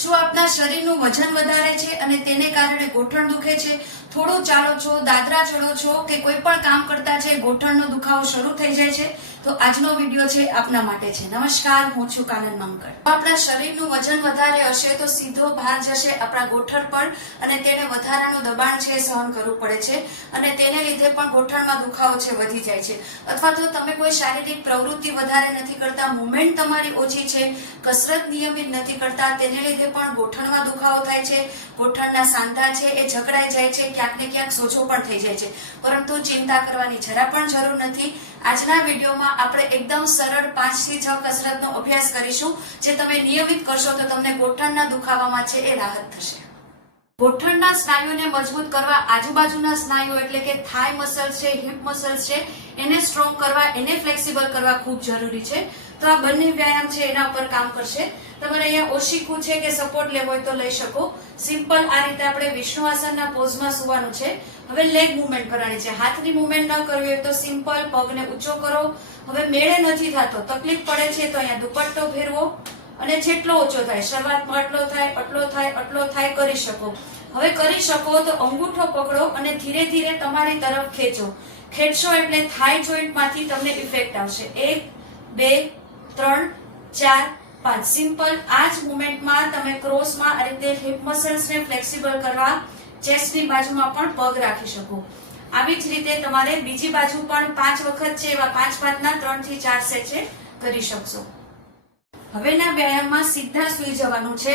શું આપના શરીરનું વજન વધારે છે અને તેને કારણે ગોઠણ દુખે છે? થોડું ચાલો છો, દાદરા ચડો છો કે કોઈ પણ કામ કરતા છે ગોઠણનો દુખાવો શરૂ થઈ જાય છે તો આજનો વિડીયો છે આપના માટે છે. નમસ્કાર, હું છું કાનન મંગળ. આપણા શરીરનું વજન વધારે હશે તો સીધો ભાર જશે આપણા ગોઠણ પર અને તેને વધારાનું દબાણ છે સહન કરવું પડે છે અને તેને લીધે પણ ગોઠણમાં દુખાવો છે વધી જાય છે. અથવા તો તમે કોઈ શારીરિક પ્રવૃત્તિ વધારે નથી કરતા, મુવમેન્ટ તમારી ઓછી છે, કસરત નિયમિત નથી કરતા, તેને લીધે પણ ગોઠણમાં દુખાવો થાય છે. ગોઠણના સાંધા છે એ જકડાઈ જાય છે, ક્યાંક ને ક્યાંક સોજો પણ થઈ જાય છે. પરંતુ ચિંતા કરવાની જરા પણ જરૂર નથી. આજના વિડીયોમાં આપણે એકદમ સરળ 5 થી 6 કસરતનો અભ્યાસ કરીશું જે તમે નિયમિત કરશો તો તમને ગોઠણના દુખાવામાં છે એ રાહત થશે. ગોઠણના સ્નાયુને મજબૂત કરવા આજુબાજુના સ્નાયુઓ એટલે કે થાઈ મસલ્સ છે, હિપ મસલ્સ છે, એને સ્ટ્રોંગ કરવા, એને ફ્લેક્સિબલ કરવા ખૂબ જરૂરી છે. તો આ બંને વ્યાયામ છે એના ઉપર કામ કરશે. તમારે અહીંયા ઓશીકું છે કે સપોર્ટ લેવો હોય તો લઈ શકો. સિમ્પલ આ રીતે આપણે વિષ્ણુ આસનના પોઝમાં સુવાનું છે. હવે લેગ મુવમેન્ટ કરવાની છે. હાથની મુવમેન્ટ ન કરવી હોય તો સિમ્પલ પગને ઊંચો કરો. હવે મેળે નથી થતો, તકલીફ પડે છે તો અહીંયા દુપટ્ટો ફેરવો અને જેટલો ઓછો થાય, શરૂઆતમાં આટલો થાય, આટલો થાય, આટલો થાય કરી શકો. હવે કરી શકો તો અંગૂઠો પકડો અને ધીરે ધીરે તમારી તરફ ખેંચો. ખેંચશો એટલે થાઈ જોઈન્ટમાંથી તમને ઇફેક્ટ આવશે. 1 2 3 4 5. સિમ્પલ આ જ મુવમેન્ટમાં તમે ક્રોસમાં આ રીતે હિપ મસલ્સને ફ્લેક્સિબલ કરવા ચેસ્ટની બાજુમાં પણ પગ રાખી શકો. આવી જ રીતે તમારે બીજી બાજુ પણ 5 વખત છે એવા 5 3 થી 4 સેટ છે કરી શકશો. હવેના વ્યાયામમાં સીધા સુઈ જવાનું છે.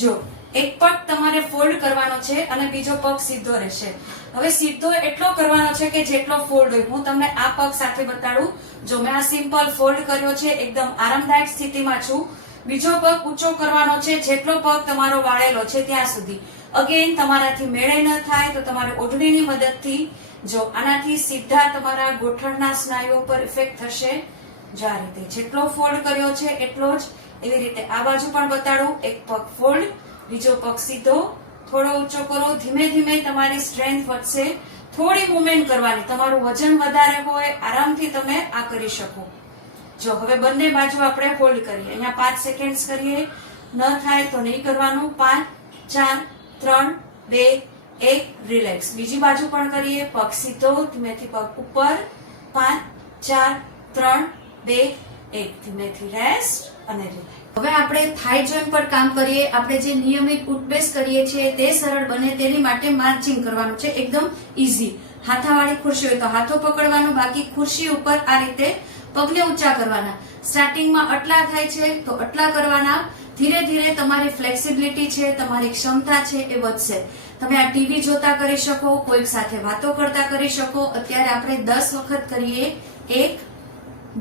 જો એક પગ તમારે ફોલ્ડ કરવાનો છે અને બીજો પગ સીધો રહેશે. હવે સીધો એટલો કરવાનો છે કે જેટલો ફોલ્ડ હોય. હું તમને આ પગ સાથે બતાડું. જો મેં આ સિમ્પલ ફોલ્ડ કર્યો છે, એકદમ આરામદાયક સ્થિતિમાં છું. બીજો પગ ઊંચો કરવાનો છે જેટલો પગ તમારો વાળેલો છે ત્યાં સુધી. અગેન તમારાથી મેળે ન થાય તો તમારે ઓઢણીની મદદથી જો આનાથી સીધા તમારા ગોઠણના સ્નાયુઓ પર ઇફેક્ટ થશે. જો આ રીતે જેટલો ફોલ્ડ કર્યો છે એટલો જ. એવી રીતે આ બાજુ પણ બતાડું. એક પગ ફોલ્ડ, બીજો પગ સીધો, થોડો ઊંચો કરો. ધીમે ધીમે તમારી સ્ટ્રેન્થ વધશે. થોડી મુવમેન્ટ કરવાની. તમારું વજન વધારે હોય આરામથી તમે આ કરી શકો. જો હવે બંને બાજુ આપણે હોલ્ડ કરીએ. અહીંયા 5 સેકન્ડ કરીએ. ન થાય તો નહીં કરવાનું. 5 4 3 2 1 રિલેક્સ. બીજી બાજુ પણ કરીએ. પગ સીધો, ધીમેથી પગ ઉપર. 5 4 3 2 1 ધીમેથી રેસ્ટ અને રિલેક્સ. હવે આપણે થાઈ જોઈન્ટ પર કામ કરીએ. આપણે જે નિયમિત ઉઠબેસ કરીએ છીએ તે સરળ બને તેની માટે માર્ચિંગ કરવાનું છે. એકદમ ઈઝી. હાથાવાળી ખુરશી હોય તો હાથો પકડવાનું, બાકી ખુરશી ઉપર આ રીતે પગને ઊંચા કરવાના. સ્ટાર્ટિંગમાં આટલા થાય છે તો આટલા કરવાના. ધીરે ધીરે તમારી ફ્લેક્સિબિલિટી છે, તમારી ક્ષમતા છે એ વધશે. તમે આ ટીવી જોતા કરી શકો, કોઈક સાથે વાતો કરતા કરી શકો. અત્યારે આપણે 10 વખત કરીએ. 1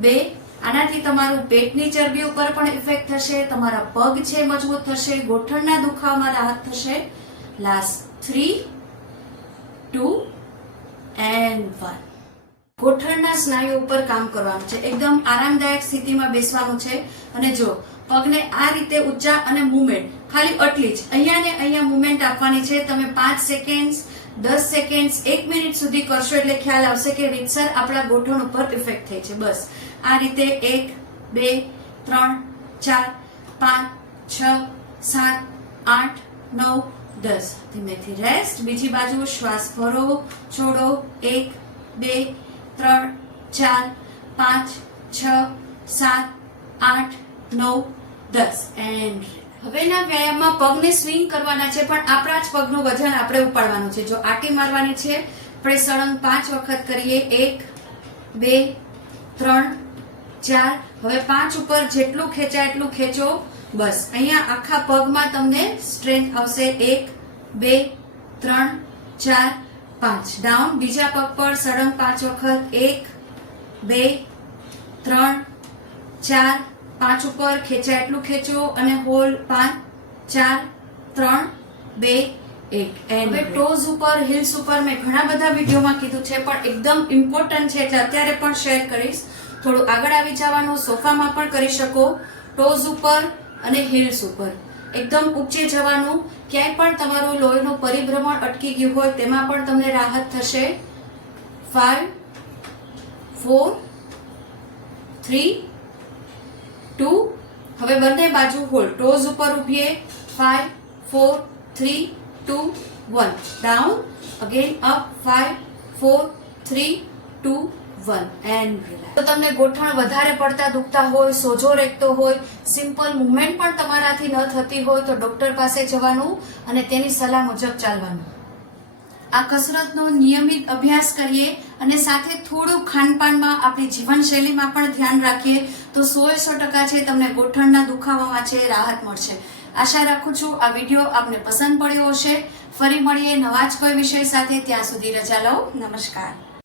2. આનાથી તમારું પેટની ચરબી ઉપર પણ ઇફેક્ટ થશે, તમારા પગ છે મજબૂત થશે, ગોઠણના દુખાવામાં રાહત થશે. Last 3 2 and 1. ગોઠણના સ્નાયુ ઉપર કામ કરવાનું છે. એકદમ આરામદાયક સ્થિતિમાં બેસવાનું છે અને જો પગને આ રીતે ઊંચા અને મુવમેન્ટ ખાલી આટલી જ અહીંયા ને અહીંયા મુવમેન્ટ આપવાની છે. તમે 5 સેકન્ડ 10 સેકન્ડ 1 મિનિટ સુધી કરશો એટલે ખ્યાલ આવશે કે રીતસર આપણા ગોઠણ ઉપર ઇફેક્ટ થઈ છે. બસ આ રીતે 1 2 3 4 5 6 7 8 9 10. ધીમેથી રેસ્ટ. બીજી બાજુ શ્વાસ ભરો, છોડો. 1 2 3 4 5 6 7 8 9 10 એન્ડ. હવેના વ્યાયામમાં પગને સ્વિંગ કરવાના છે પણ આપણા જ પગનું વજન આપણે ઉપાડવાનું છે. જો આટી મારવાની છે આપણે સળંગ 5 વખત કરીએ. 1 2 3 4. હવે 5 ઉપર જેટલું ખેંચાય એટલું ખેંચો. બસ અહીંયા આખા પગમાં તમને સ્ટ્રેન્થ આવશે. 1 2 3 4 5. ડાઉન. બીજા પગ પર સળંગ 5 વખત. 1 2 3 4 5 ઉપર ખેંચાય એટલું ખેંચો અને હોલ્ડ. 5 4 3 2 1. હવે ટોઝ ઉપર, હિલ્સ ઉપર મેં ઘણા બધા વિડીયોમાં કીધું છે પણ એકદમ ઇમ્પોર્ટન્ટ છે એટલે અત્યારે પણ શેર કરીશ. થોડું આગળ આવી જવાનું. સોફામાં પણ કરી શકો. ટોઝ ઉપર અને હિલ્સ ઉપર એકદમ ઊંચે જવાનું. ક્યાંય પણ તમારું લોહીનું પરિભ્રમણ અટકી ગયું હોય તેમાં પણ તમને રાહત થશે. 5 4 3 2. હવે બંને બાજુ હોલ્ડ. ટોઝ ઉપર ઉભીએ. 5 4 3 2 1 down, again up 5 4 3 2 1 and relax. તો તમને ગોઠણ વધારે પડતા દુખતા હોય, સોજો રહેતો હોય, સિમ્પલ મુવમેન્ટ પણ તમારાથી ન થતી હોય તો ડોક્ટર પાસે જવાનું અને તેની સલાહ મુજબ ચાલવાનું. આ કસરતનો નિયમિત અભ્યાસ કરીએ અને સાથે થોડું ખાનપાનમાં આપણી જીવનશૈલીમાં પણ ધ્યાન રાખીએ તો 100% છે તમને ગોઠણના દુખાવામાં છે રાહત મળશે. આશા રાખું છું આ વિડીયો આપને પસંદ પડ્યો હશે. ફરી મળીએ નવા જ કોઈ વિષય સાથે. ત્યાં સુધી રજા લઉં. નમસ્કાર.